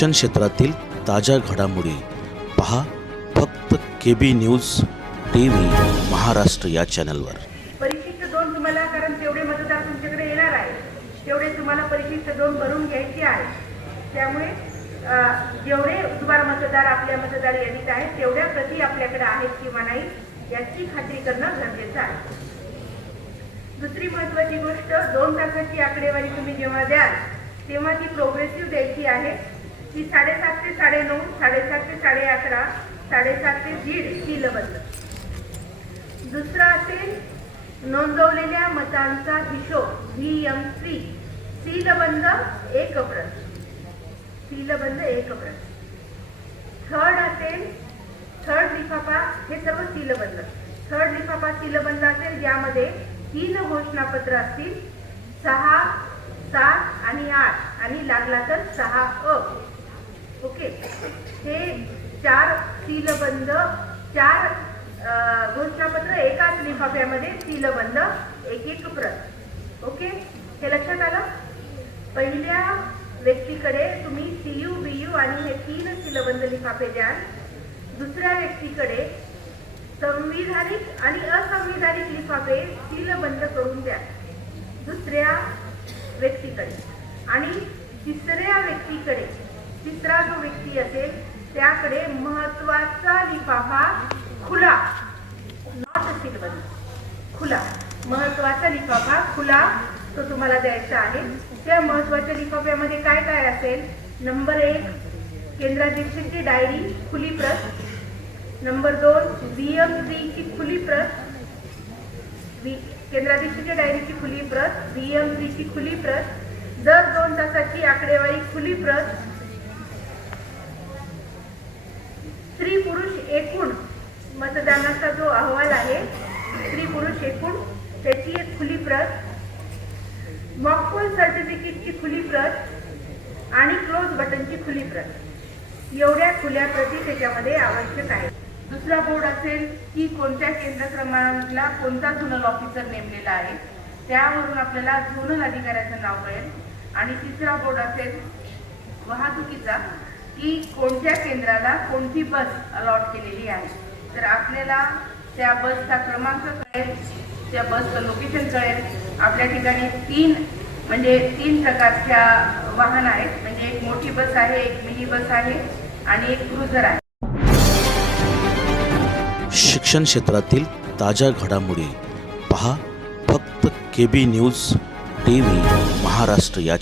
शिक्षण क्षेत्रातील ताज्या घडामोडी पहा फक्त K B news T V Maharashtra या चॅनलवर. परीक्षेचं दोन तुम्हाला कारण तेवढे मतदार तुमच्याकडे येणार आहे तेवढे तुम्हाला परीक्षेचं दोन भरून घ्यायचे आहे. त्यामुळे जेवढे तुम्हाला मतदार आपल्या मतदार यादीत आहेत तेवढ्या प्रती आपल्याकडे आहेत किंवा नाही याची खात्री करणं गरजेचं आहे. दुसरी महत्वाची गोष्ट दोन तासाची आकडेवारी तुम्ही जेव्हा द्याल तेव्हा ती प्रोग्रेसिव्ह द्यायची आहे. ती साडेसात ते साडेनऊ साडेसात ते साडे अकरा साडेसात ते दीड सीलबद्ध दुसरं असेल नोंदवलेल्या मतांचा हिशोब व्ही एम सी सीलबंद एक प्रत सीलबंद एक प्रत थर्ड असेल थर्ड लिफाफा हे सर्व सीलबंद. थर्ड लिफाफा सीलबंद असेल ज्यामध्ये तीन घोषणापत्र असतील. सहा सात आणि आठ. आणि लागला तर सहा अ. ओके. हे चार सीलबंद चार घोषणापत्र एकाच लिफाफ्यामध्ये सीलबंद एक एक प्रत. ओके? हे लक्षात आलं? पहिल्या व्यक्तीकडे तुम्ही सीयू बीयू आणि हे तीन सीलबंद लिफाफे द्याल. दुसऱ्या व्यक्तीकडे संविधानिक आणि असंविधानिक लिफाफे सीलबंद करून द्या दुसऱ्या व्यक्तीकडे. आणि तिसऱ्या व्यक्तीकडे तिसरा जो व्यक्ती असेल त्याकडे महत्त्वाचा लिफाफा खुला. नॉट सीलबंद खुला. महत्त्वाचा लिफाफा खुला तो तुम्हाला द्यायचा आहे. त्या महत्त्वाच्या लिफाफ्यामध्ये काय काय असेल? नंबर एक केंद्राध्यक्षाची डायरी खुली प्रत. नंबर दोन व्हीएम ची खुली प्रत. वि- डायरीची खुली प्रत. व्हीएम ची खुली प्रत. दर दोन तासाची आकडेवारी खुली प्रत स्त्री पुरुष एकूण मतदानाचा जो अहवाल आहे स्त्री पुरुष एकूण त्याची एक खुली प्रत. मॉकपोल सर्टिफिकेटची खुली प्रत आणि क्लोज बटनची खुली प्रत. एवढ्या खुल्या प्रती त्याच्यामध्ये आवश्यक आहे. दुसरा बोर्ड असेल की कोणत्या केंद्र क्रमांकला कोणता झोनल ऑफिसर नेमलेला आहे त्यावरून आपल्याला झोनल अधिकाऱ्याचं नाव कळेल. आणि तिसरा बोर्ड असेल वाहतुकीचा. की कोणत्या केंद्राला कोणती बस अलॉट केलेली आहे? तर आपल्याला त्या बसचा क्रमांक कळेल त्या बसचं लोकेशन कळेल. आपल्या ठिकाणी तीन म्हणजे तीन प्रकारच्या वाहन आहेत. म्हणजे एक मोठी बस आहे एक मिनी बस आहे आणि एक क्रुझर आहे. शिक्षण क्षेत्रातील ताज्या घडामोडी पहा फक्त K B news T V Maharashtra या